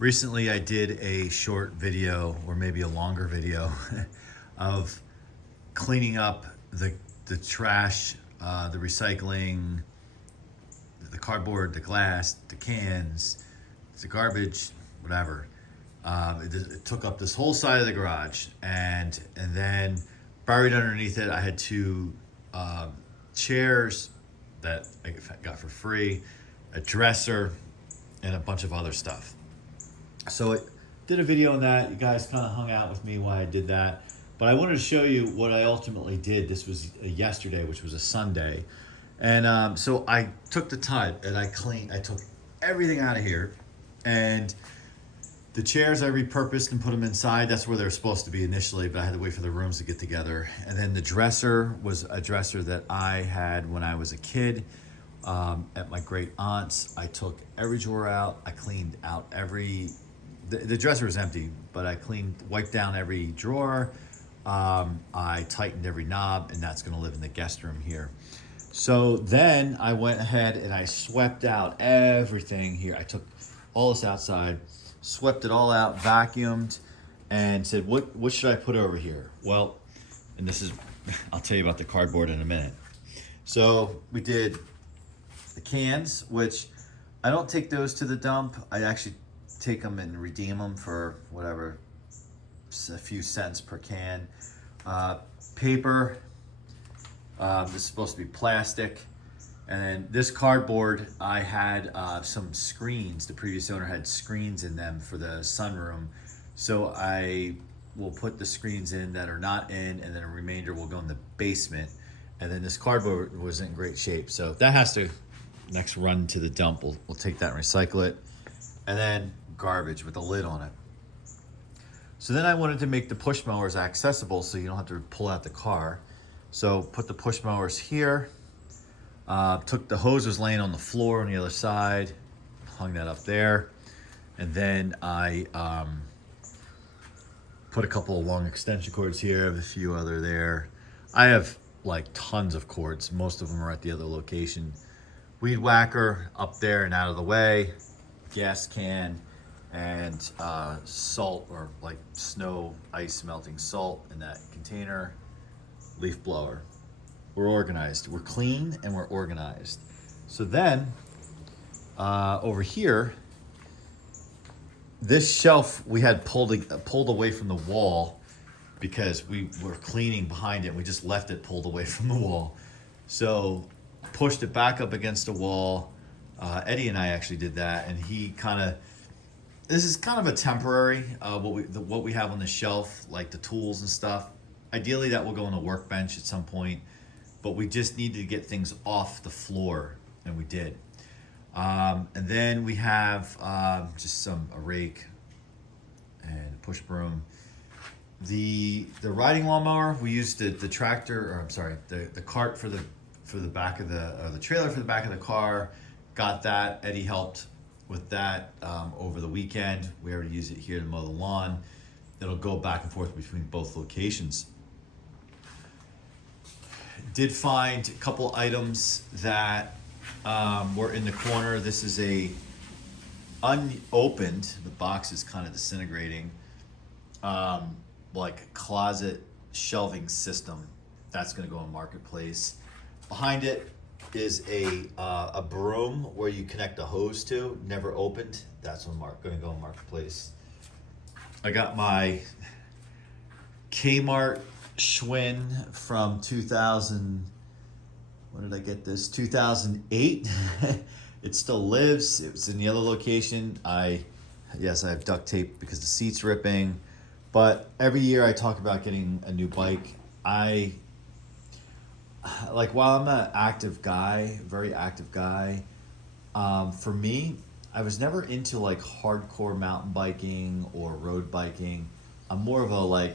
Recently, I did a short video, or maybe a longer video, of cleaning up the trash, the recycling, the cardboard, the glass, the cans, the garbage, whatever. It took up this whole side of the garage, and then buried underneath it, I had two chairs that I got for free, a dresser, and a bunch of other stuff. So it did a video on that. You guys kind of hung out with me while I did that. But I wanted to show you what I ultimately did. This was yesterday, which was a Sunday. And so I took the time and I took everything out of here. And the chairs I repurposed and put them inside. That's where they were supposed to be initially, but I had to wait for the rooms to get together. And then the dresser was a dresser that I had when I was a kid. At my great aunt's, I took every drawer out. I cleaned out the dresser was empty, but I wiped down every drawer. I tightened every knob, and that's gonna live in the guest room here. So then I went ahead and I swept out everything here. I took all this outside, swept it all out, vacuumed, and said, what should I put over here? Well, and this is, I'll tell you about the cardboard in a minute. So we did the cans, which I don't take those to the dump. I actually take them and redeem them for whatever, a few cents per can. Paper, this is supposed to be plastic. And then this cardboard, I had some screens. The previous owner had screens in them for the sunroom. So I will put the screens in that are not in, and then a remainder will go in the basement. And then this cardboard was in great shape. So that has to next run to the dump. We'll take that and recycle it. And then garbage with a lid on it. So then I wanted to make the push mowers accessible so you don't have to pull out the car. So put the push mowers here. Took the hose was laying on the floor on the other side, hung that up there. And then I put a couple of long extension cords here, a few other there. I have like tons of cords. Most of them are at the other location. Weed whacker up there and out of the way. Gas can and salt, or like snow, ice melting salt in that container. Leaf blower. We're organized. We're clean and we're organized. So then over here, this shelf we had pulled away from the wall because we were cleaning behind it. We just left it pulled away from the wall. So pushed it back up against the wall. Eddie and I actually did that, and he this is kind of a temporary, what we have on the shelf, like the tools and stuff. Ideally that will go on a workbench at some point, but we just needed to get things off the floor, and we did. And then we have just a rake and a push broom. The riding lawnmower, we used the tractor, or I'm sorry, the cart for the back of the trailer for the back of the car. Got that. Eddie helped with that over the weekend. We already use it here to mow the lawn. It'll go back and forth between both locations. Did find a couple items that were in the corner. This is a unopened, the box is kind of disintegrating, like closet shelving system. That's gonna go in Marketplace. Behind it is a broom where you connect a hose to, never opened. That's gonna go in Marketplace. I got my Kmart Schwinn from 2000, when did I get this? 2008. It still lives. It was in the other location. Yes, I have duct tape because the seat's ripping. But every year I talk about getting a new bike. While I'm an active guy, very active guy, for me, I was never into like hardcore mountain biking or road biking. I'm more of a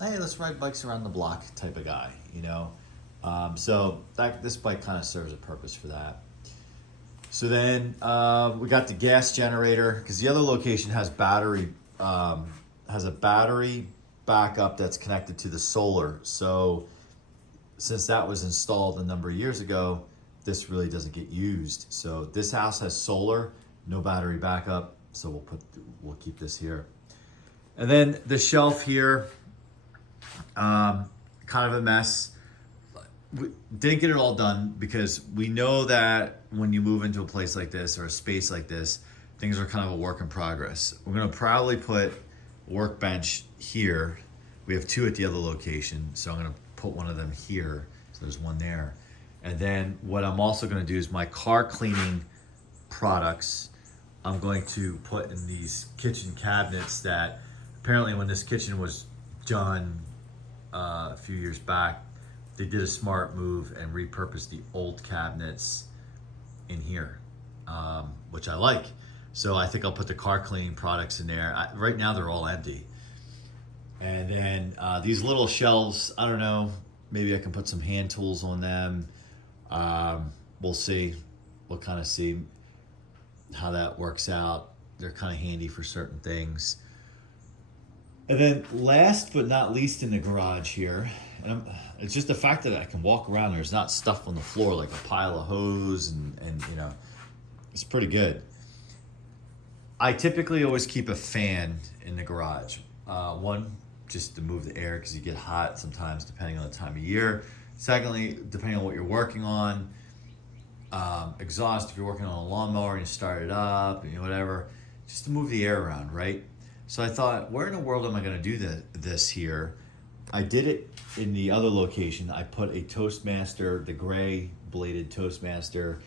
hey, let's ride bikes around the block type of guy, you know? So this bike kind of serves a purpose for that. So then we got the gas generator, because the other location has a battery backup that's connected to the solar. So since that was installed a number of years ago, this really doesn't get used. So this house has solar, no battery backup. So we'll keep this here. And then the shelf here, kind of a mess. We didn't get it all done because we know that when you move into a place like this or a space like this, things are kind of a work in progress. We're gonna probably put a workbench here. We have 2 at the other location, so I'm gonna put one of them here. So there's one there. And then what I'm also gonna do is my car cleaning products, I'm going to put in these kitchen cabinets that apparently when this kitchen was done a few years back, they did a smart move and repurposed the old cabinets in here, which I like. So I think I'll put the car cleaning products in there. Right now they're all empty. And then these little shelves, I don't know, maybe I can put some hand tools on them. We'll see. We'll kind of see how that works out. They're kind of handy for certain things. And then last but not least in the garage here, it's just the fact that I can walk around, there's not stuff on the floor like a pile of hose and you know, it's pretty good. I typically always keep a fan in the garage. One, just to move the air because you get hot sometimes depending on the time of year. Secondly, depending on what you're working on, exhaust if you're working on a lawnmower and you start it up and whatever, just to move the air around, right? So I thought, where in the world am I going to do this here? I did it in the other location. I put a Toastmaster, the gray bladed Toastmaster,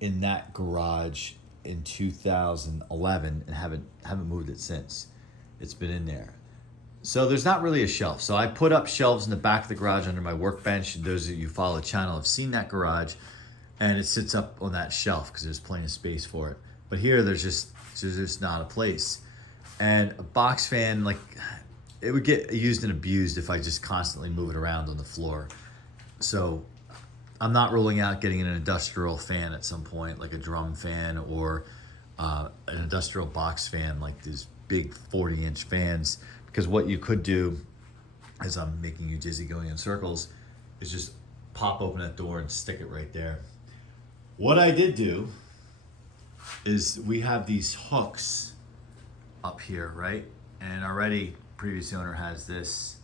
in that garage in 2011 and haven't moved it since. It's been in there. So there's not really a shelf. So I put up shelves in the back of the garage under my workbench. Those of you who follow the channel have seen that garage, and it sits up on that shelf because there's plenty of space for it. But here there's just not a place. And a box fan, like, it would get used and abused if I just constantly move it around on the floor. So I'm not ruling out getting an industrial fan at some point, like a drum fan or an industrial box fan, like these big 40-inch fans. Because what you could do, as I'm making you dizzy going in circles, is just pop open that door and stick it right there. What I did do is we have these hooks up here, right? And already previous owner has this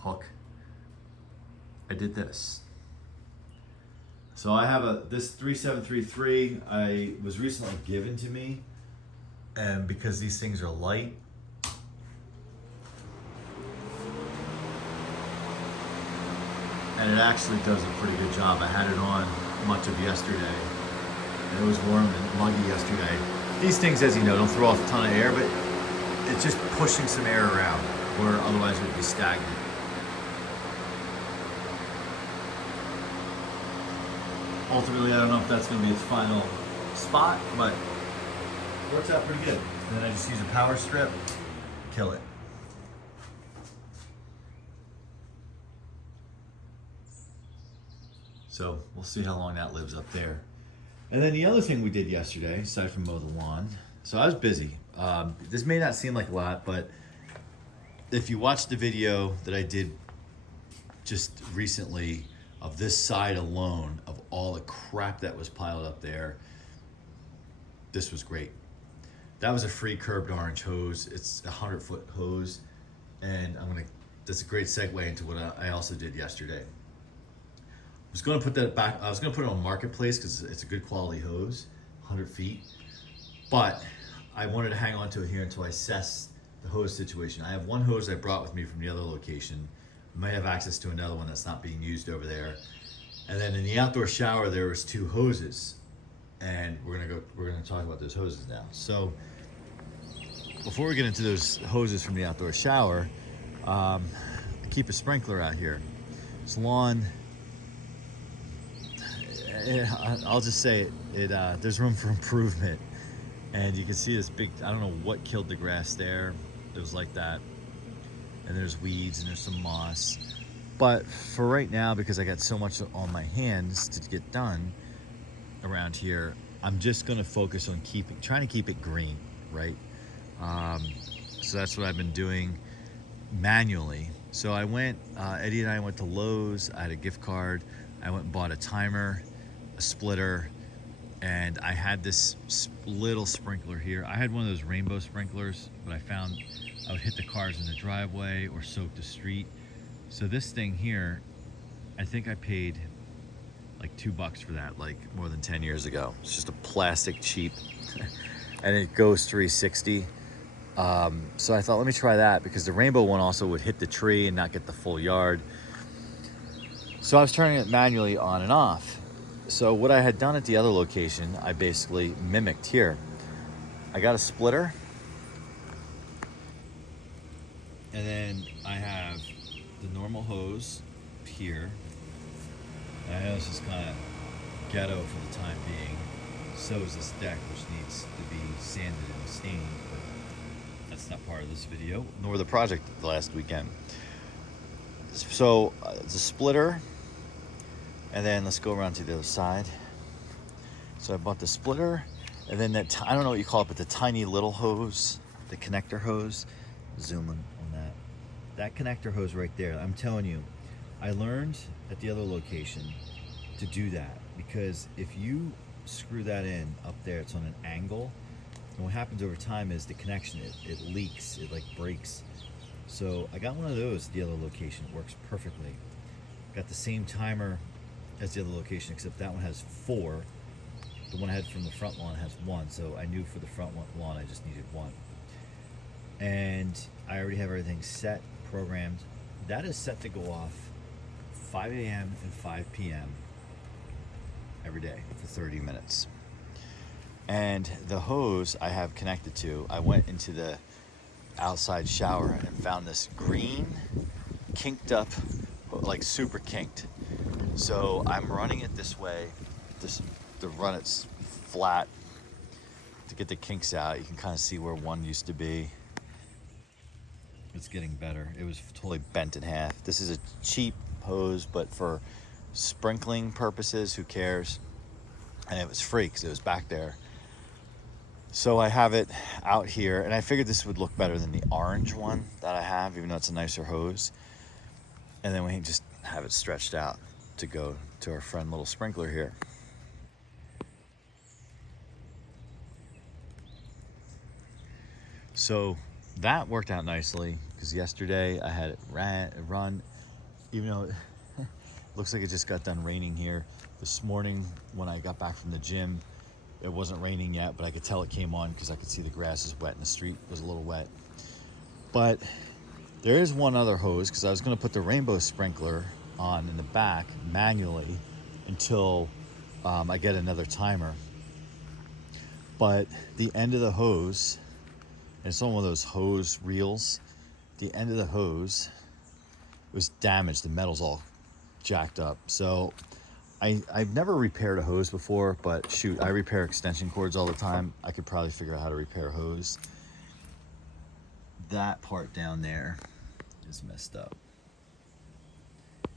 hook. I did this. So I have this 3733 was recently given to me, and because these things are light, and it actually does a pretty good job. I had it on much of yesterday, and it was warm and muggy yesterday. These things, as you know, don't throw off a ton of air, but it's just pushing some air around, where otherwise it would be stagnant. Ultimately, I don't know if that's going to be its final spot, but it works out pretty good. And then I just use a power strip, kill it. So we'll see how long that lives up there. And then the other thing we did yesterday, aside from mow the lawn, so I was busy. This may not seem like a lot, but if you watch the video that I did just recently of this side alone, of all the crap that was piled up there, this was great. That was a free curbed orange hose. It's a 100-foot hose, and that's a great segue into what I also did yesterday. I was going to put that back. I was going to put it on Marketplace because it's a good quality hose, 100 feet. But I wanted to hang on to it here until I assess the hose situation. I have one hose I brought with me from the other location. I might have access to another one that's not being used over there. And then in the outdoor shower, there was 2 hoses, and we're gonna talk about those hoses now. So before we get into those hoses from the outdoor shower, I keep a sprinkler out here. This lawn, I'll just say it. There's room for improvement, and you can see this big. I don't know what killed the grass there. It was like that, and there's weeds and there's some moss. But for right now, because I got so much on my hands to get done around here, I'm just gonna focus on trying to keep it green, right? So that's what I've been doing manually. So I went. Eddie and I went to Lowe's. I had a gift card. I went and bought a timer, a splitter, And I had this little sprinkler here. I had one of those rainbow sprinklers, but I found I would hit the cars in the driveway or soak the street. So this thing here, I think I paid like $2 for that, like more than 10 years ago. It's just a plastic cheap, and it goes 360. So I thought, let me try that, because the rainbow one also would hit the tree and not get the full yard. So I was turning it manually on and off. So what I had done at the other location, I basically mimicked here. I got a splitter, and then I have the normal hose here. I know this is kind of ghetto for the time being. So is this deck, which needs to be sanded and stained, but that's not part of this video, nor the project last weekend. So it's a splitter, and then let's go around to the other side. So I bought the splitter, and then that, I don't know what you call it, but the tiny little hose, the connector hose. Zoom in on that. That connector hose right there, I'm telling you, I learned at the other location to do that, because if you screw that in up there, it's on an angle, and what happens over time is the connection, it leaks, it like breaks. So I got one of those at the other location. It works perfectly. Got the same timer as the other location, except that one has 4. The one I had from the front lawn has 1, so I knew for the front lawn I just needed 1. And I already have everything set, programmed. That is set to go off 5 a.m. and 5 p.m. every day for 30 minutes. And the hose I have connected to, I went into the outside shower and found this green, kinked up, like super kinked. So I'm running it this way, to run it flat, to get the kinks out. You can kind of see where one used to be. It's getting better. It was totally bent in half. This is a cheap hose, but for sprinkling purposes, who cares? And it was free because it was back there. So I have it out here, and I figured this would look better than the orange one that I have, even though it's a nicer hose. And then we can just have it stretched out to go to our friend little sprinkler here. So that worked out nicely, because yesterday I had it run, even though it looks like it just got done raining here. This morning when I got back from the gym, it wasn't raining yet, but I could tell it came on because I could see the grass is wet and the street was a little wet. But there is one other hose, because I was going to put the rainbow sprinkler on in the back manually until I get another timer. But the end of the hose, and it's on one of those hose reels, the end of the hose was damaged. The metal's all jacked up. So I've never repaired a hose before, but shoot, I repair extension cords all the time. I could probably figure out how to repair a hose. That part down there is messed up.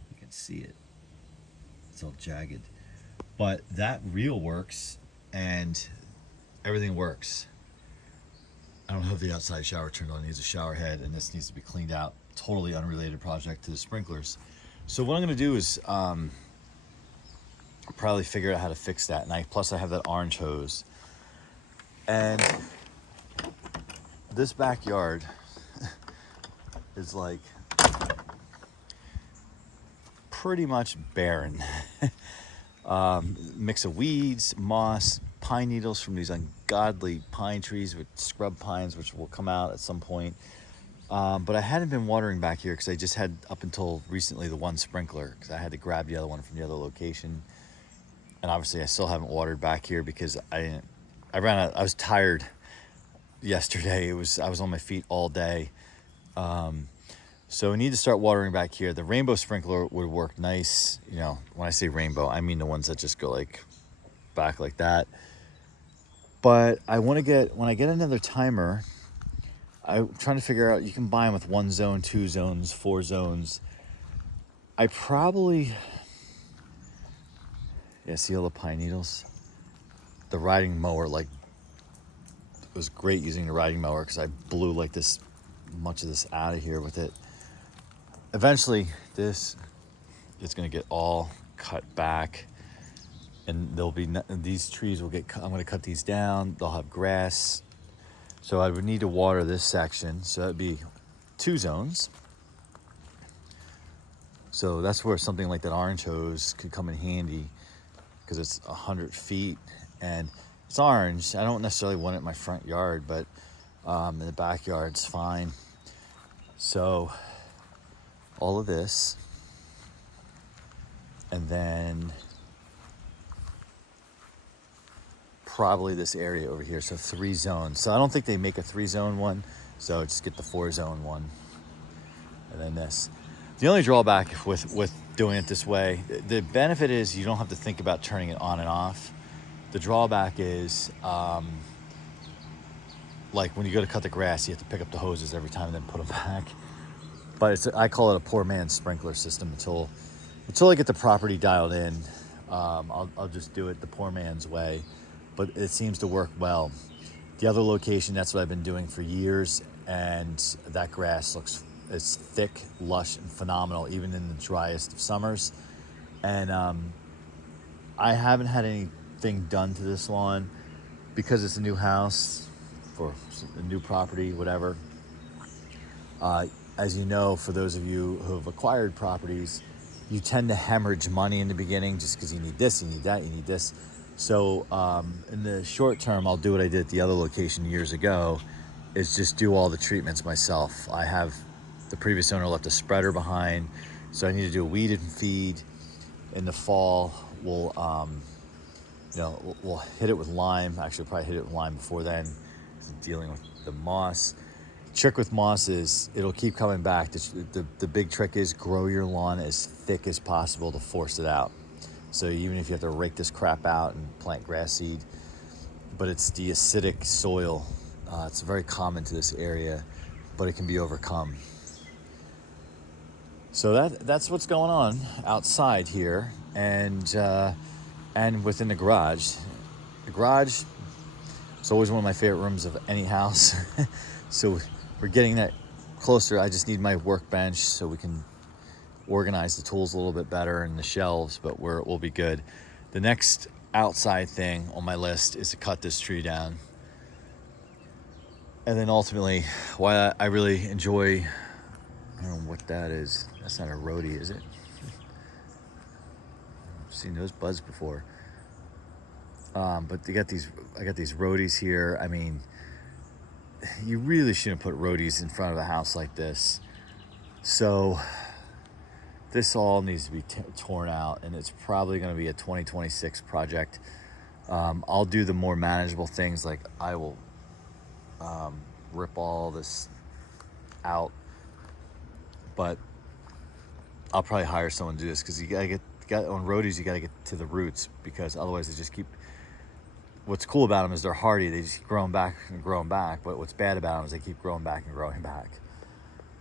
You can see it. It's all jagged. But that reel works, and everything works. I don't have the outside shower turned on. It needs a shower head, and this needs to be cleaned out. Totally unrelated project to the sprinklers. So what I'm going to do is probably figure out how to fix that. And plus I have that orange hose. And this backyard is like pretty much barren. Mix of weeds, moss, pine needles from these ungodly pine trees with scrub pines, which will come out at some point. But I hadn't been watering back here because I just had, up until recently, the one sprinkler, because I had to grab the other one from the other location. And obviously I still haven't watered back here because I ran out. I was tired yesterday. I was on my feet all day. So we need to start watering back here. The rainbow sprinkler would work nice. You know, when I say rainbow, I mean the ones that just go like back like that. But I want to get, when I get another timer, I'm trying to figure out, you can buy them with 1 zone, 2 zones, 4 zones. I probably, yeah, see all the pine needles? The riding mower, like, it was great using the riding mower because I blew like this, much of this out of here with it. Eventually, this, it's gonna get all cut back and there'll be these trees will get. I'm going to cut these down. They'll have grass, so I would need to water this section. So that'd be 2 zones. So that's where something like that orange hose could come in handy, because it's 100 feet and it's orange. I don't necessarily want it in my front yard, but in the backyard it's fine. So all of this, and then probably this area over here. So 3 zones. So I don't think they make a 3-zone one, so just get the 4-zone one, and then this. The only drawback with doing it this way, the benefit is you don't have to think about turning it on and off. The drawback is, like when you go to cut the grass, you have to pick up the hoses every time and then put them back. But I call it a poor man's sprinkler system until I get the property dialed in. I'll just do it the poor man's way, but it seems to work well. The other location, that's what I've been doing for years, and that grass it's thick, lush, and phenomenal, even in the driest of summers. And I haven't had anything done to this lawn because it's a new house or a new property, whatever. As you know, for those of you who have acquired properties, you tend to hemorrhage money in the beginning just because you need this, you need that, you need this. So in the short term, I'll do what I did at the other location years ago, is just do all the treatments myself. The previous owner left a spreader behind, so I need to do a weed and feed. In the fall, we'll hit it with lime. Actually, we'll probably hit it with lime before then, dealing with the moss. Trick with moss is it'll keep coming back. The big trick is grow your lawn as thick as possible to force it out. So even if you have to rake this crap out and plant grass seed, but it's the acidic soil. It's very common to this area, but it can be overcome. So that's what's going on outside here, and within the garage. The garage is always one of my favorite rooms of any house. So we're getting that closer. I just need my workbench so we can organize the tools a little bit better and the shelves, but we'll be good. The next outside thing on my list is to cut this tree down. And then ultimately, why I really enjoy, I don't know what that is. That's not a roadie, is it? I've seen those buds before. But I got these roadies here. I mean, you really shouldn't put roadies in front of a house like this. So this all needs to be torn out, and it's probably going to be a 2026 project. I'll do the more manageable things, like I will rip all this out, but I'll probably hire someone to do this, because you gotta on roadies, you gotta get to the roots, because otherwise they just keep. What's cool about them is they're hardy. They just keep growing back and growing back. But what's bad about them is they keep growing back and growing back.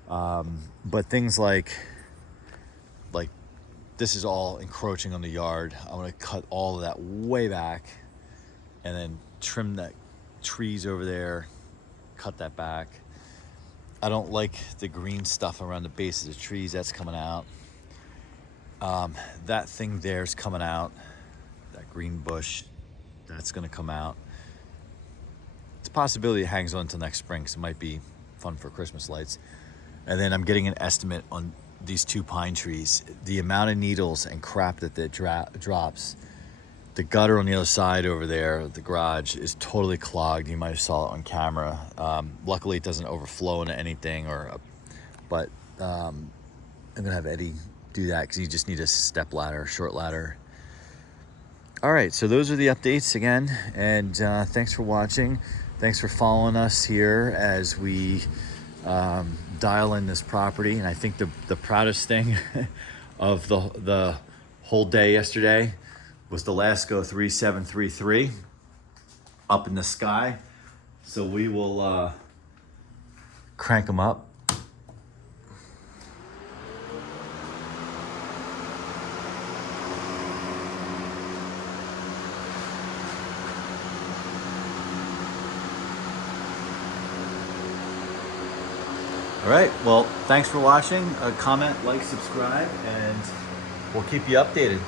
But things like this is all encroaching on the yard. I'm gonna cut all of that way back, and then trim that trees over there, cut that back. I don't like the green stuff around the base of the trees. That's coming out. That thing there's coming out. That green bush, that's gonna come out. It's a possibility it hangs on until next spring, because it might be fun for Christmas lights. And then I'm getting an estimate on these 2 pine trees. The amount of needles and crap that drops. The gutter on the other side over there, the garage, is totally clogged. You might have saw it on camera. Luckily, it doesn't overflow into anything, but I'm gonna have Eddie do that, because you just need a step ladder, short ladder. All right, so those are the updates again, and thanks for watching. Thanks for following us here as we dial in this property. And I think the proudest thing of the whole day yesterday was the Lasko 3733 up in the sky. So we will crank them up. All right, well, thanks for watching. Comment, like, subscribe, and we'll keep you updated.